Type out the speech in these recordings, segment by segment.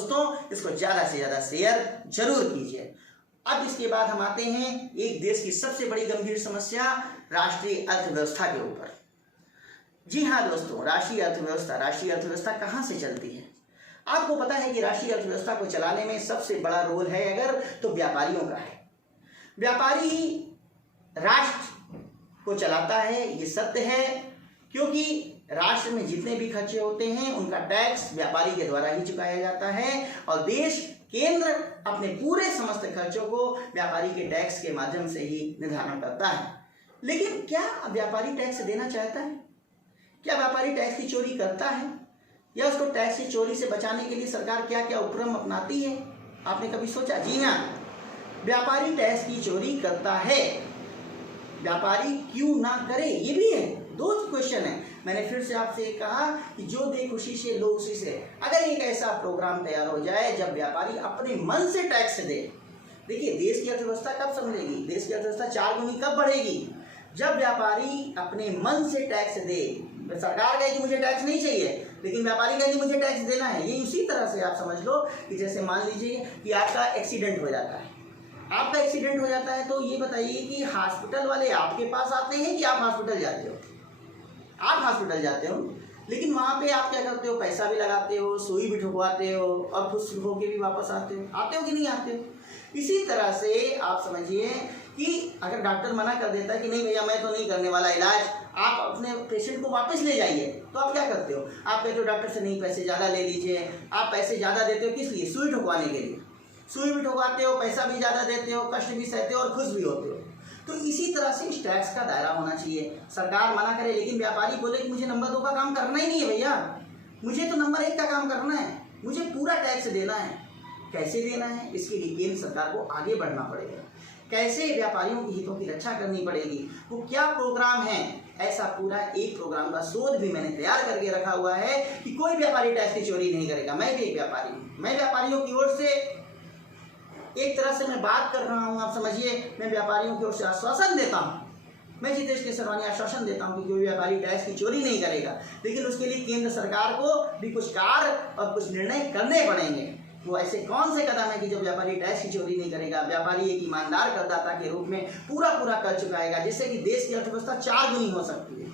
दोस्तों इसको ज़्यादा से ज़्यादा शेयर जरूर कीजिए। अब इसके बाद हम आते हैं एक देश की सबसे बड़ी गंभीर समस्या राष्ट्रीय अर्थव्यवस्था के ऊपर। जी हाँ दोस्तों, राष्ट्रीय अर्थव्यवस्था कहाँ से चलती है? आपको पता है कि राष्ट्रीय अर्थव्यवस्था को चलाने में सबसे बड़ा रोल है अगर तो व्यापारियों का है। व्यापारी ही राष्ट्र को चलाता है, ये सत्य है, क्योंकि राष्ट्र में जितने भी खर्चे होते हैं उनका टैक्स व्यापारी के द्वारा ही चुकाया जाता है और देश केंद्र अपने पूरे समस्त खर्चों को व्यापारी के टैक्स के माध्यम से ही निर्धारण करता है। लेकिन क्या व्यापारी टैक्स देना चाहता है? क्या व्यापारी टैक्स की चोरी करता है? या उसको टैक्स की चोरी से बचाने के लिए सरकार क्या क्या उपक्रम अपनाती है? आपने कभी सोचा? जी हाँ, व्यापारी टैक्स की चोरी करता है। व्यापारी क्यों ना करे, ये भी है। दो क्वेश्चन है। मैंने फिर से आपसे कहा कि जो दे खुशी से लो उसी से। अगर एक ऐसा प्रोग्राम तैयार हो जाए जब व्यापारी अपने मन से टैक्स दे, देखिए देश की अर्थव्यवस्था कब समझेगी, देश की अर्थव्यवस्था 4 गुनी कब बढ़ेगी? जब व्यापारी अपने मन से टैक्स दे। सरकार कहे कि मुझे टैक्स नहीं चाहिए, लेकिन व्यापारी कहे कि मुझे टैक्स देना है। ये उसी तरह से आप समझ लो कि जैसे मान लीजिए कि आपका एक्सीडेंट हो जाता है। आपका एक्सीडेंट हो जाता है तो ये बताइए कि हॉस्पिटल वाले आपके पास आते हैं कि आप हॉस्पिटल जाते हो? आप हॉस्पिटल जाते हो, लेकिन वहाँ पे आप क्या करते हो? पैसा भी लगाते हो, सुई भी ठुकवाते हो और खुश होके भी वापस आते हो कि नहीं आते हो? इसी तरह से आप समझिए कि अगर डॉक्टर मना कर देता है कि नहीं भैया मैं तो नहीं करने वाला इलाज, आप अपने पेशेंट को वापस ले जाइए, तो आप क्या करते हो? आप कहते हो डॉक्टर से नहीं, पैसे ज़्यादा ले लीजिए। आप पैसे ज़्यादा देते हो किस लिए? सुई ठुकवाने के लिए। सुई भी ठुकवाते हो, पैसा भी ज़्यादा देते हो, कष्ट भी सहते हो और खुश भी होते हो। तो इसी तरह से इस टैक्स का दायरा होना चाहिए। सरकार मना करे लेकिन व्यापारी बोले कि मुझे नंबर 2 का काम करना ही नहीं है भैया, मुझे तो नंबर 1 का काम करना है, मुझे पूरा टैक्स देना है। कैसे देना है? इसके लिए केंद्र सरकार को आगे बढ़ना पड़ेगा। कैसे व्यापारियों के हितों की रक्षा करनी पड़ेगी, वो क्या प्रोग्राम है, ऐसा पूरा एक प्रोग्राम का शोध भी मैंने तैयार करके रखा हुआ है कि कोई व्यापारी टैक्स की चोरी नहीं करेगा। मैं भी एक व्यापारी हूँ, मैं व्यापारियों की ओर से एक तरह से मैं बात कर रहा हूँ। आप समझिए, मैं व्यापारियों की ओर से आश्वासन देता हूँ, मैं जितेश केसरवानी आश्वासन देता हूँ कि कोई व्यापारी टैक्स की चोरी नहीं करेगा। लेकिन उसके लिए केंद्र सरकार को भी कुछ कार्य और कुछ निर्णय करने पड़ेंगे। वो ऐसे कौन से कदम है कि जब व्यापारी टैक्स की चोरी नहीं करेगा, व्यापारी एक ईमानदार करदाता के रूप में पूरा कर चुकाएगा, जिससे कि देश की अर्थव्यवस्था 4 गुनी हो सकती है।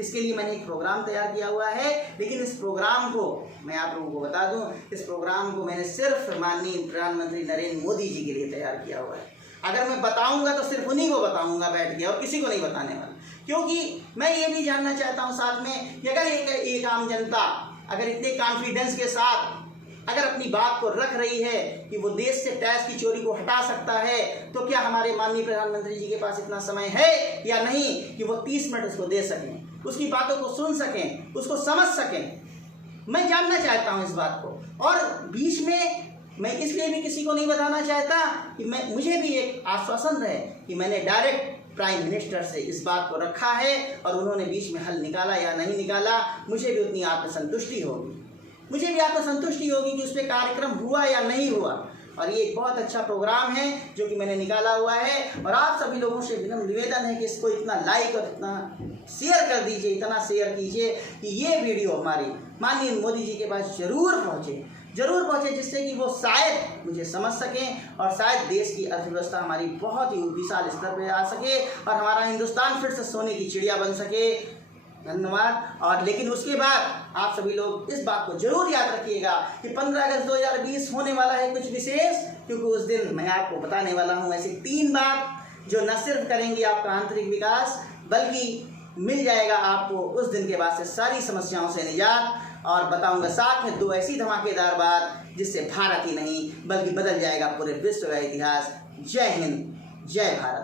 इसके लिए मैंने एक प्रोग्राम तैयार किया हुआ है। लेकिन इस प्रोग्राम को मैं आप लोगों को बता दूं, इस प्रोग्राम को मैंने सिर्फ माननीय प्रधानमंत्री नरेंद्र मोदी जी के लिए तैयार किया हुआ है। अगर मैं बताऊंगा तो सिर्फ उन्हीं को बताऊंगा बैठ के, और किसी को नहीं बताने वाला, क्योंकि मैं ये भी जानना चाहता हूं साथ में कि अगर एक आम जनता अगर इतने कॉन्फिडेंस के साथ अगर अपनी बात को रख रही है कि वो देश से टैक्स की चोरी को हटा सकता है, तो क्या हमारे माननीय प्रधानमंत्री जी के पास इतना समय है या नहीं कि वो 30 मिनट उसको दे सकें, उसकी बातों को सुन सकें, उसको समझ सकें? मैं जानना चाहता हूं इस बात को। और बीच में मैं इसलिए भी किसी को नहीं बताना चाहता कि मुझे भी एक आश्वासन रहे कि मैंने डायरेक्ट प्राइम मिनिस्टर से इस बात को रखा है और उन्होंने बीच में हल निकाला या नहीं निकाला, मुझे भी उतनी आत्मसंतुष्टि होगी। मुझे भी आत्मसंतुष्टि होगी कि उस पर कार्यक्रम हुआ या नहीं हुआ। और ये एक बहुत अच्छा प्रोग्राम है जो कि मैंने निकाला हुआ है। और आप सभी लोगों से विनम्र निवेदन है कि इसको इतना लाइक और इतना शेयर कर दीजिए, इतना शेयर कीजिए कि ये वीडियो हमारी माननीय मोदी जी के पास जरूर पहुँचे, जिससे कि वो शायद मुझे समझ सकें और शायद देश की अर्थव्यवस्था हमारी बहुत ही विशाल स्तर पर आ सके और हमारा हिंदुस्तान फिर से सोने की चिड़िया बन सके। धन्यवाद। और लेकिन उसके बाद आप सभी लोग इस बात को जरूर याद रखिएगा कि 15 अगस्त 2020 होने वाला है कुछ विशेष, क्योंकि उस दिन मैं आपको बताने वाला हूं ऐसी 3 बात जो न सिर्फ करेंगी आपका आंतरिक विकास, बल्कि मिल जाएगा आपको उस दिन के बाद से सारी समस्याओं से निजात। और बताऊंगा साथ में 2 ऐसी धमाकेदार बात जिससे भारत ही नहीं बल्कि बदल जाएगा पूरे विश्व का इतिहास। जय हिंद, जय भारत।